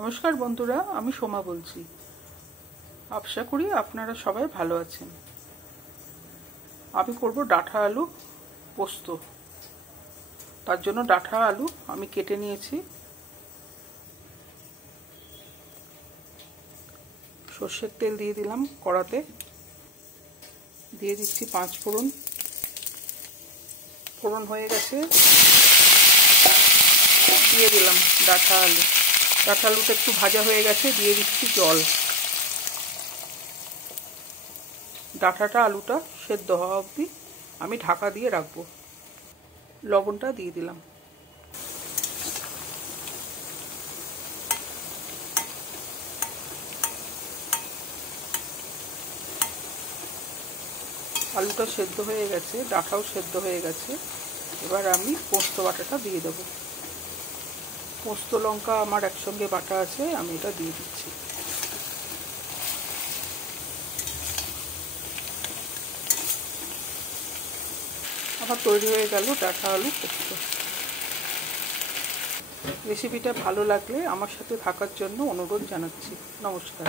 নমস্কার বন্ধুরা, আমি সোমা বলছি। আশা করি আপনারা সবাই ভালো আছেন। আমি করব ডাঁটা আলু পোস্ত। তার জন্য ডাঁটা আলু আমি কেটে নিয়েছি। সর্ষের তেল দিয়ে দিলাম কড়াতে, দিয়ে দিচ্ছি 5 ফোড়ন। ফোড়ন হয়ে গেছে, দিয়ে দিলাম ডাঁটা আলু। ডাঁটা আলুটা একটু ভাজা হয়ে গেছে, দিয়ে দিচ্ছি জল। ডাঁটাটা আলুটা সেদ্ধ হওয়া অবধি আমি ঢাকা দিয়ে রাখবো। লবণটা দিয়ে দিলাম। আলুটা সেদ্ধ হয়ে গেছে, ডাঁটাও সেদ্ধ হয়ে গেছে। এবার আমি পোস্ত বাটাটা দিয়ে দেব। পোস্ত লঙ্কা আমার একসঙ্গে বাটা আছে, আমি এটা দিয়ে দিচ্ছি। আমার তৈরি হয়ে গেল ডাঁটা আলু পোস্ত। রেসিপিটা ভালো লাগলে আমার সাথে থাকার জন্য অনুরোধ জানাচ্ছি। নমস্কার।